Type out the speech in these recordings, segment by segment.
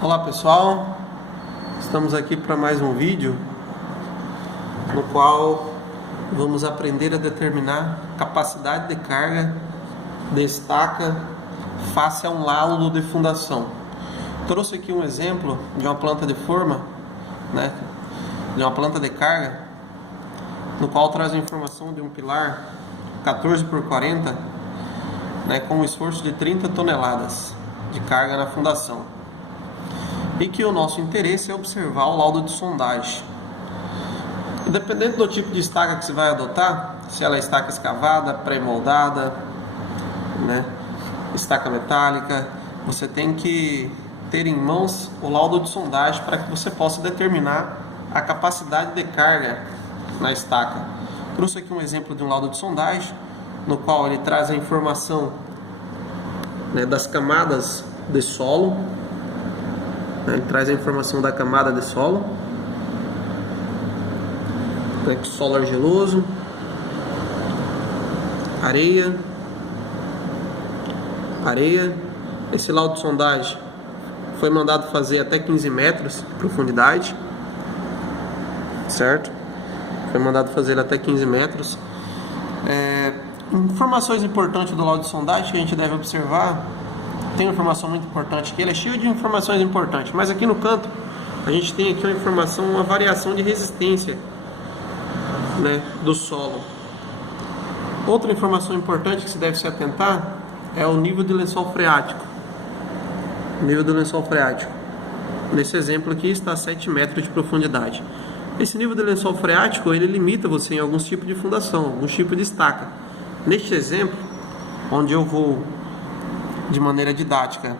Olá pessoal, estamos aqui para mais um vídeo no qual vamos aprender a determinar capacidade de carga de estaca face a um laudo de fundação. Trouxe aqui um exemplo de uma planta de forma, de uma planta de carga, no qual traz a informação de um pilar 14 por 40, com um esforço de 30 toneladas de carga na fundação. E que o nosso interesse é observar o laudo de sondagem. Independente do tipo de estaca que você vai adotar, se ela é estaca escavada, pré-moldada, estaca metálica, você tem que ter em mãos o laudo de sondagem para que você possa determinar a capacidade de carga na estaca. Trouxe aqui um exemplo de um laudo de sondagem, no qual ele traz a informação das camadas de solo. Ele traz a informação da camada de solo, solo argiloso, areia. Esse laudo de sondagem foi mandado fazer até 15 metros de profundidade, certo? Foi mandado fazer até 15 metros. Informações importantes do laudo de sondagem que a gente deve observar. Tem uma informação muito importante aqui, ele é cheio de informações importantes, mas aqui no canto a gente tem aqui uma informação, uma variação de resistência do solo. Outra informação importante que se deve se atentar é o nível de lençol freático. Nesse exemplo aqui está a 7 metros de profundidade. Esse nível de lençol freático, ele limita você em alguns tipos de fundação, alguns tipos de estaca. Neste exemplo, onde eu vou de maneira didática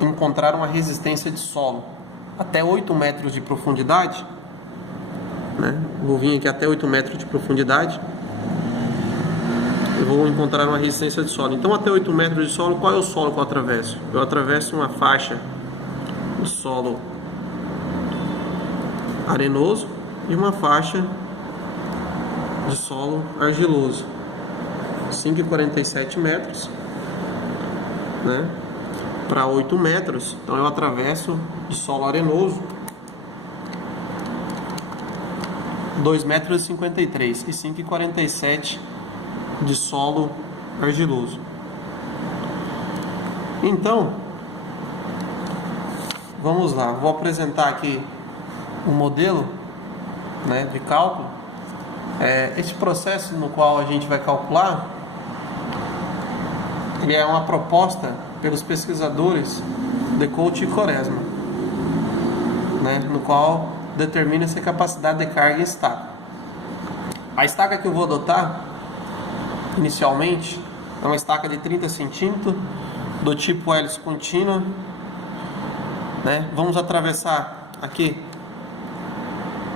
encontrar uma resistência de solo até 8 metros de profundidade, vou vir aqui até 8 metros de profundidade, eu vou encontrar uma resistência de solo. Então até 8 metros de solo, qual é o solo que eu atravesso? Eu atravesso uma faixa de solo arenoso e uma faixa de solo argiloso, 5,47 metros para 8 metros. Então eu atravesso de solo arenoso 2,53 metros e 5,47 de solo argiloso. Então vamos lá, vou apresentar aqui um modelo de cálculo. Esse processo no qual a gente vai calcular, ele é uma proposta pelos pesquisadores Decote e Quaresma, no qual determina-se a capacidade de carga em estaca. A estaca que eu vou adotar inicialmente é uma estaca de 30 centímetros do tipo hélice contínua. Vamos atravessar aqui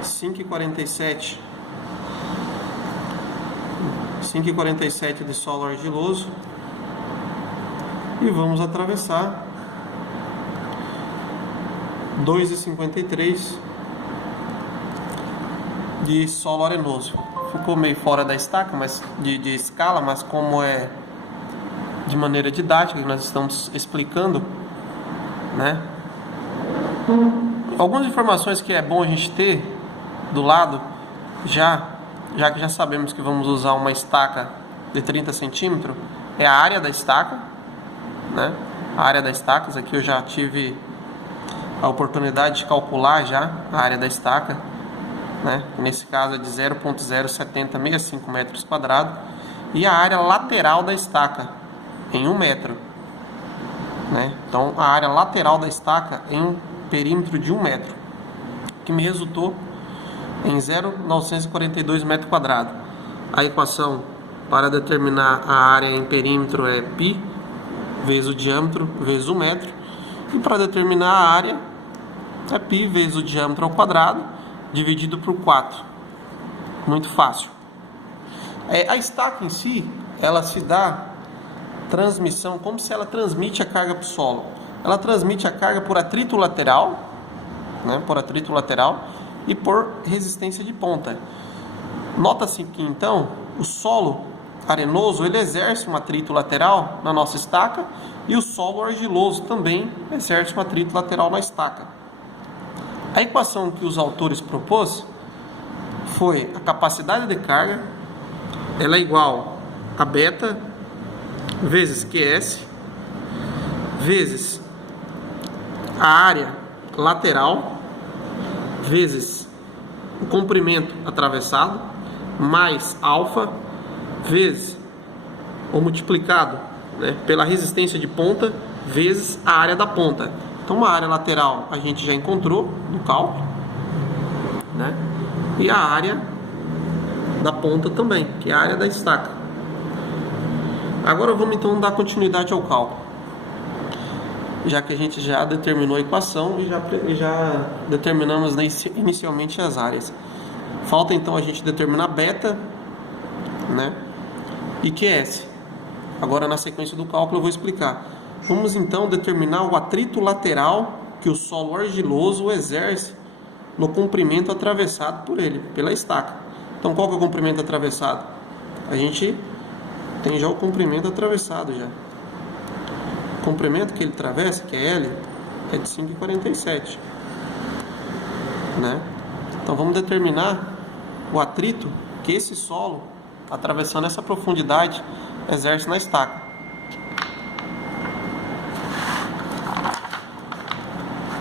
5,47 de solo argiloso e vamos atravessar 2,53 de solo arenoso. Ficou meio fora da estaca, mas de escala, mas como é de maneira didática que nós estamos explicando, algumas informações que é bom a gente ter do lado, já que já sabemos que vamos usar uma estaca de 30 centímetros, é a área da estaca. A área das estacas, aqui eu já tive a oportunidade de calcular já a área da estaca, nesse caso é de 0,07065 metros quadrados, e a área lateral da estaca em 1 metro, então a área lateral da estaca em um perímetro de 1 metro, que me resultou em 0,942 metros quadrados. A equação para determinar a área em perímetro é π vezes o diâmetro vezes o metro, e para determinar a área é π vezes o diâmetro ao quadrado dividido por 4. Muito fácil. A estaca em si, ela se dá transmissão, como se ela transmite a carga para o solo. Ela transmite a carga por atrito lateral, e por resistência de ponta. Nota-se que então o solo arenoso, ele exerce um atrito lateral na nossa estaca e o solo argiloso também exerce um atrito lateral na estaca. A equação que os autores propôs foi a capacidade de carga, ela é igual a beta vezes QS vezes a área lateral vezes o comprimento atravessado mais alfa vezes ou multiplicado, né, pela resistência de ponta vezes a área da ponta. Então a área lateral a gente já encontrou no cálculo, né, e a área da ponta também, que é a área da estaca. Agora vamos então dar continuidade ao cálculo, já que a gente já determinou a equação e já determinamos inicialmente as áreas. Falta então a gente determinar beta, né, e QS. Agora na sequência do cálculo eu vou explicar. Vamos então determinar o atrito lateral que o solo argiloso exerce no comprimento atravessado por ele, pela estaca. Então qual que é o comprimento atravessado? A gente tem já o comprimento atravessado já. O comprimento que ele atravessa, que é L, é de 5,47, né? Então vamos determinar o atrito que esse solo, atravessando essa profundidade, exerce na estaca.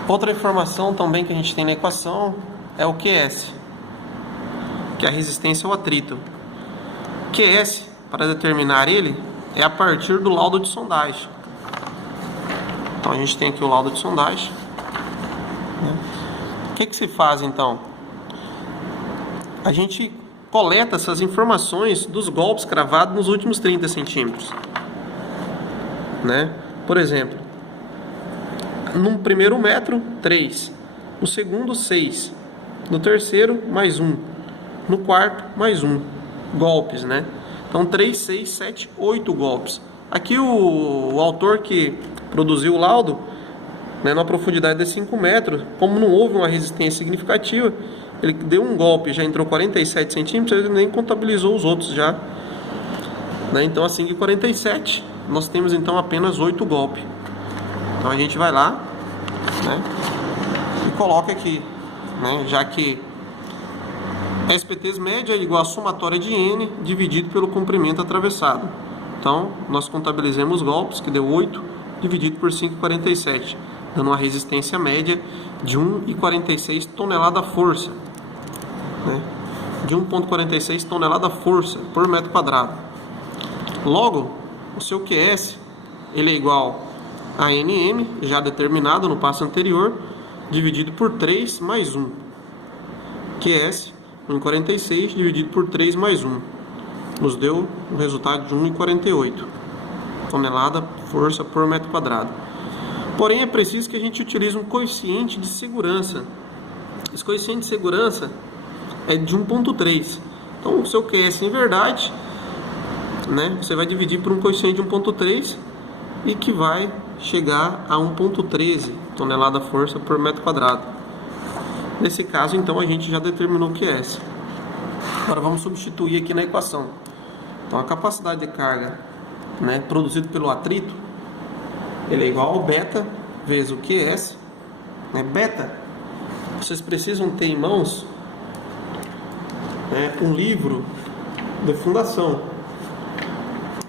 Outra informação também que a gente tem na equação é o QS, que é a resistência ao atrito. QS, para determinar ele, é a partir do laudo de sondagem. Então a gente tem aqui o laudo de sondagem, né? O que se faz então? A gente coleta essas informações dos golpes cravados nos últimos 30 centímetros, né? Por exemplo, no primeiro metro, 3, no segundo, 6, no terceiro, mais 1, no quarto, mais 1 golpes, né? Então 3, 6, 7, 8 golpes. Aqui o autor que produziu o laudo, né, na profundidade de 5 metros, como não houve uma resistência significativa, ele deu um golpe, já entrou 47 centímetros, ele nem contabilizou os outros já, né? Então a 5,47 nós temos então apenas 8 golpes. Então a gente vai lá, né, e coloca aqui, né, já que SPTs média é igual a somatória de N dividido pelo comprimento atravessado. Então nós contabilizamos os golpes, que deu 8 dividido por 5,47, dando uma resistência média de 1,46 tonelada-força, né, de 1,46 tonelada-força por metro quadrado. Logo, o seu QS ele é igual a NM, já determinado no passo anterior, dividido por 3 mais 1. QS, 1,46 dividido por 3 mais 1. Nos deu um resultado de 1,48 tonelada força por metro quadrado. Porém, é preciso que a gente utilize um coeficiente de segurança. Esse coeficiente de segurança é de 1,3. Então, o seu QS, em verdade, né, você vai dividir por um coeficiente de 1,3 e que vai chegar a 1,13 tonelada força por metro quadrado. Nesse caso, então, a gente já determinou o QS. Agora vamos substituir aqui na equação. Então, a capacidade de carga, né, produzido pelo atrito, ele é igual ao beta vezes o QS, né? Beta, vocês precisam ter em mãos, né, um livro de fundação,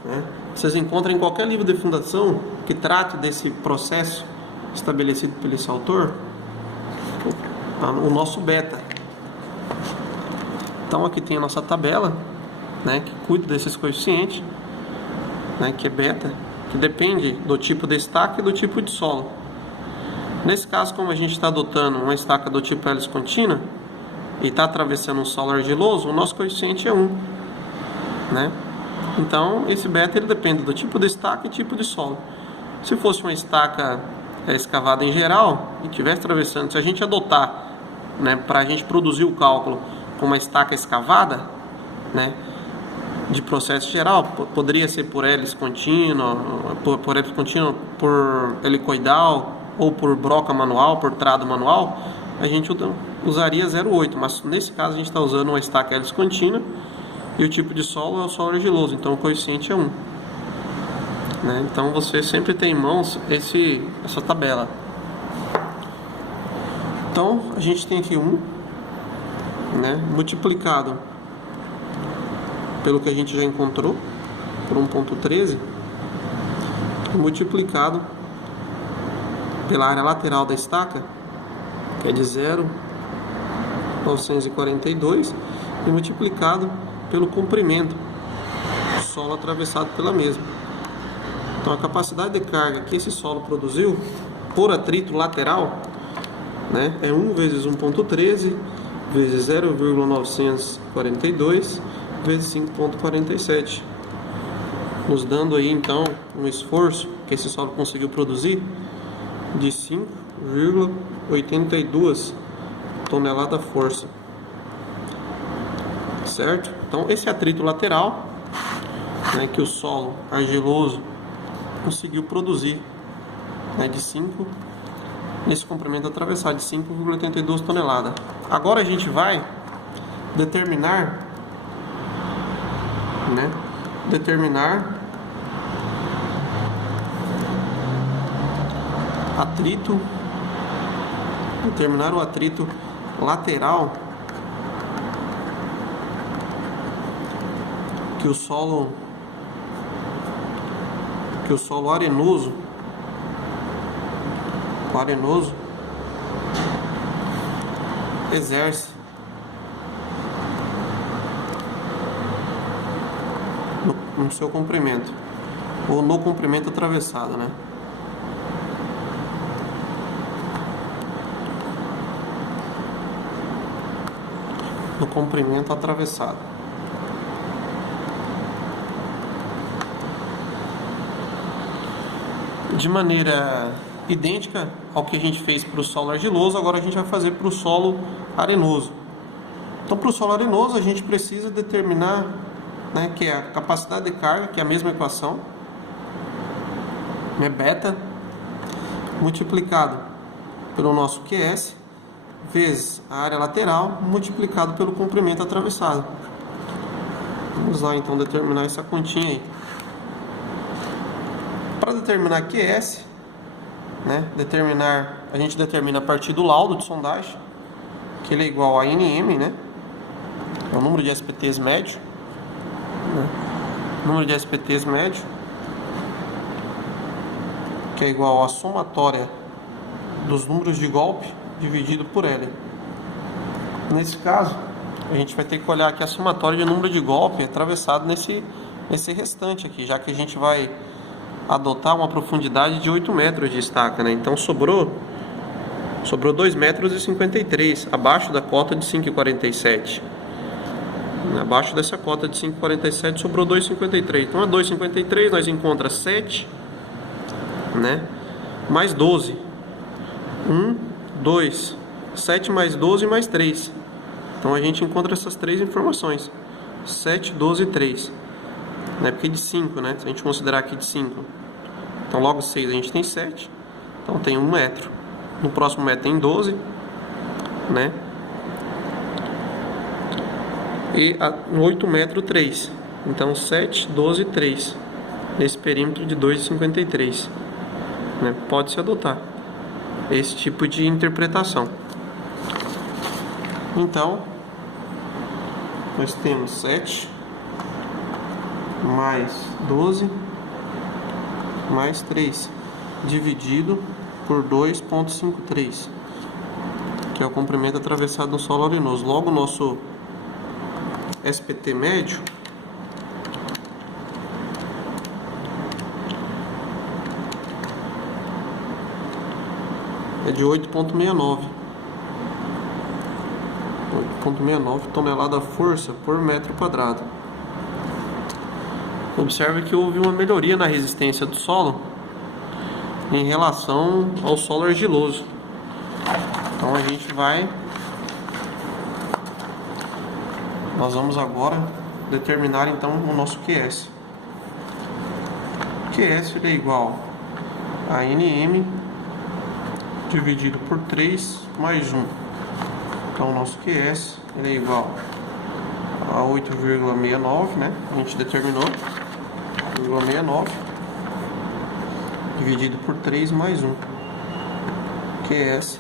né? Vocês encontram em qualquer livro de fundação que trate desse processo estabelecido por esse autor, o nosso beta. Então aqui tem a nossa tabela, né, que cuida desses coeficientes, né, que é beta, que depende do tipo de estaca e do tipo de solo. Nesse caso, como a gente está adotando uma estaca do tipo hélice contínua e está atravessando um solo argiloso, o nosso coeficiente é 1, né? Então esse beta ele depende do tipo de estaca e tipo de solo. Se fosse uma estaca escavada em geral e estivesse atravessando, se a gente adotar, né, para a gente produzir o cálculo com uma estaca escavada, né, de processo geral, poderia ser por hélice contínua, por helicoidal ou por broca manual, por trado manual, a gente usaria 0,8, mas nesse caso a gente está usando uma estaca hélice contínua e o tipo de solo é o solo argiloso, então o coeficiente é 1. né? Então você sempre tem em mãos essa tabela. Então a gente tem aqui 1, né, multiplicado pelo que a gente já encontrou, por 1,13, multiplicado pela área lateral da estaca, que é de 0,942, e multiplicado pelo comprimento do solo atravessado pela mesma. Então a capacidade de carga que esse solo produziu por atrito lateral, né, é 1 vezes 1,13 vezes 0,942 vezes 5,47, nos dando aí então um esforço que esse solo conseguiu produzir de 5,82 toneladas-força, certo? Então esse atrito lateral, né, que o solo argiloso conseguiu produzir, né, de 5, nesse comprimento atravessado de 5,82 toneladas. Agora a gente vai determinar, né, determinar o atrito lateral que o solo arenoso exerce no seu comprimento, ou no comprimento atravessado, né? No comprimento atravessado. De maneira idêntica ao que a gente fez para o solo argiloso, agora a gente vai fazer para o solo arenoso. Então, para o solo arenoso, a gente precisa determinar, né, que é a capacidade de carga, que é a mesma equação, né, beta, multiplicado pelo nosso QS, vezes a área lateral, multiplicado pelo comprimento atravessado. Vamos lá, então, determinar essa continha aí. Para determinar QS, né, a gente determina a partir do laudo de sondagem, que ele é igual a NM, né, é o número de SPTs médio, né, número de SPTs médio, que é igual à somatória dos números de golpe dividido por L. Nesse caso, a gente vai ter que olhar aqui a somatória de número de golpe atravessado nesse restante aqui, já que a gente vai adotar uma profundidade de 8 metros de estaca, né? Então sobrou 2,53 metros, abaixo da cota de 5,47. Abaixo dessa cota de 5,47 sobrou 2,53. Então a 2,53 nós encontramos 7, né, mais 12. 1, 2, 7 mais 12 mais 3. Então a gente encontra essas três informações: 7, 12 e 3. Né? Porque de 5, né? Se a gente considerar aqui de 5, então logo 6 a gente tem 7. Então tem 1 metro. No próximo metro tem 12, né? E no 8 metros 3. Então 7, 12 e 3. Nesse perímetro de 2,53. Né? Pode-se adotar esse tipo de interpretação. Então nós temos 7 mais 12 mais 3 dividido por 2,53, que é o comprimento atravessado no solo arenoso. Logo, o nosso SPT médio é de 8,69 tonelada-força por metro quadrado. Observe que houve uma melhoria na resistência do solo em relação ao solo argiloso. Então nós vamos agora determinar então o nosso QS. QS é igual a NM dividido por 3 mais 1. Então o nosso QS é igual a 8,69, né? A gente determinou 8,69 dividido por 3 mais 1, QS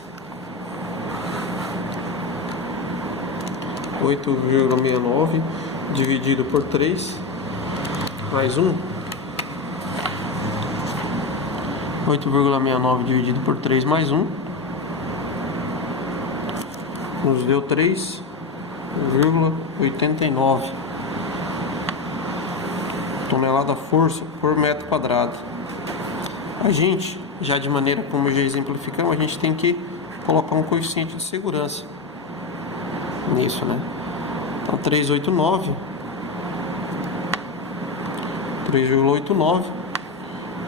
8,69 dividido por 3 mais 1, 8,69 dividido por 3 mais 1 nos deu 3,89 tonelada força por metro quadrado. A gente, já de maneira como já exemplificamos, a gente tem que colocar um coeficiente de segurança nisso, né? Então 3,89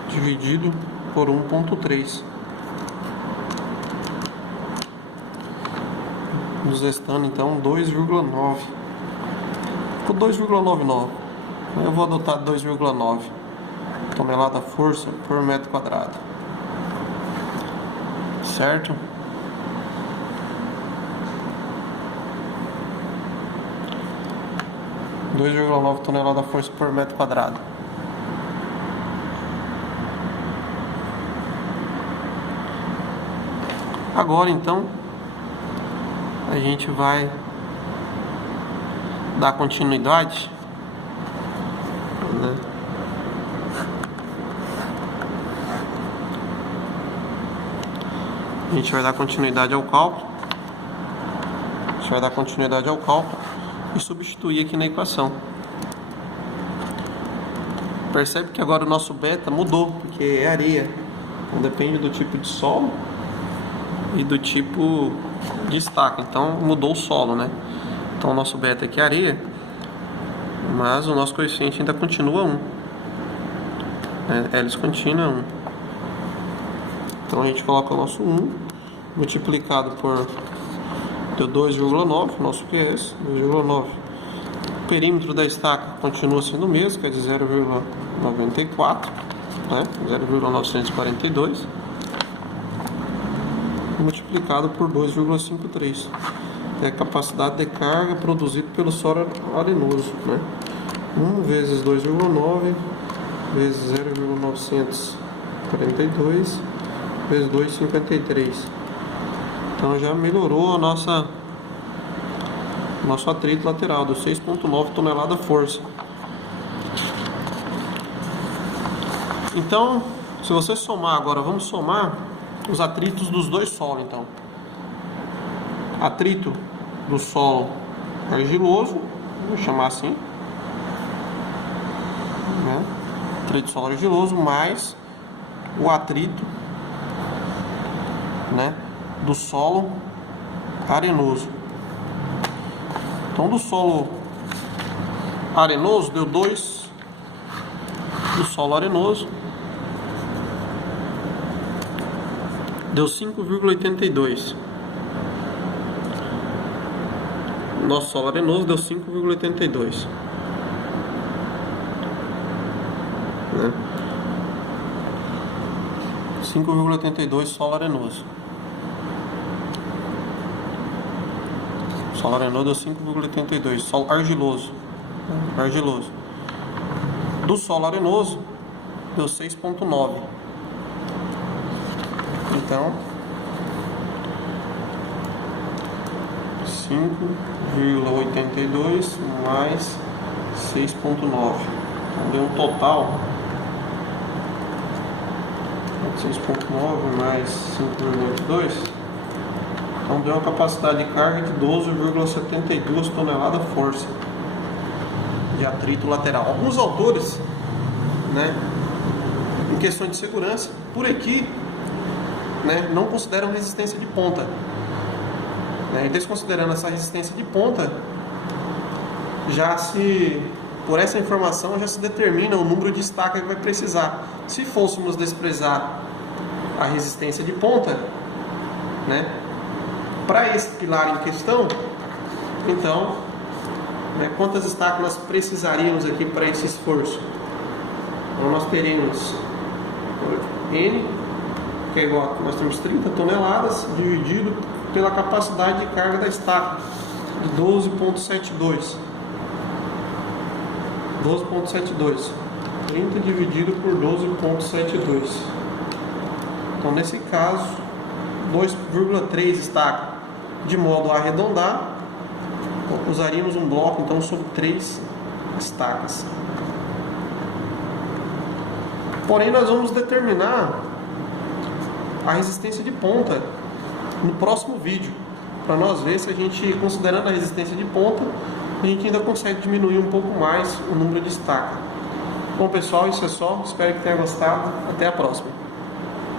dividido por 1,3, nos restando então 2,9. Ficou 2,99. Eu vou adotar 2,9 tonelada força por metro quadrado, certo? - 2,9 tonelada força por metro quadrado. Agora então a gente vai dar continuidade, né? A gente vai dar continuidade ao cálculo. E substituir aqui na equação. Percebe que agora o nosso beta mudou, porque é areia. Então depende do tipo de solo e do tipo de estaca. Então mudou o solo, né? Então o nosso beta aqui é areia, mas o nosso coeficiente ainda continua 1. Hélice contínua 1. Então a gente coloca o nosso 1 multiplicado por, deu 2,9, nosso QS, 2,9. O perímetro da estaca continua sendo o mesmo, quer dizer 0,94, né? 0,942, multiplicado por 2,53. É a capacidade de carga produzida pelo solo arenoso, né? 1 vezes 2,9 vezes 0,942 vezes 2,53. Então já melhorou a nosso atrito lateral, do 6,9 tonelada força. Então, se você somar agora, vamos somar os atritos dos dois solos, então. Atrito do solo argiloso, vou chamar assim, né? Atrito do solo argiloso mais o atrito, né, do solo arenoso. Então do solo arenoso deu 2 do solo arenoso, deu 5,82. Nosso solo arenoso deu 5,82, né? 5,82 solo arenoso. Solo arenoso deu 5,82. Solo argiloso. Do solo arenoso deu 6,9. Então 5,82 mais 6,9. Então deu um total 6,9 mais 5,82. Então deu uma capacidade de carga de 12,72 toneladas força de atrito lateral. Alguns autores, né, em questão de segurança, por aqui, né, não consideram resistência de ponta, né, e desconsiderando essa resistência de ponta, por essa informação já se determina o número de estaca que vai precisar. Se fôssemos desprezar a resistência de ponta, né, para esse pilar em questão, então, né, quantas estacas nós precisaríamos aqui para esse esforço? Então nós teríamos N, que é igual a, nós temos 30 toneladas dividido pela capacidade de carga da estaca de 12,72. 12,72. 30 dividido por 12,72. Então, nesse caso, 2,3 estaca. De modo a arredondar, usaríamos um bloco então sobre 3 estacas. Porém, nós vamos determinar a resistência de ponta no próximo vídeo, para nós ver se a gente, considerando a resistência de ponta, a gente ainda consegue diminuir um pouco mais o número de estaca. Bom pessoal, isso é só, espero que tenha gostado, até a próxima.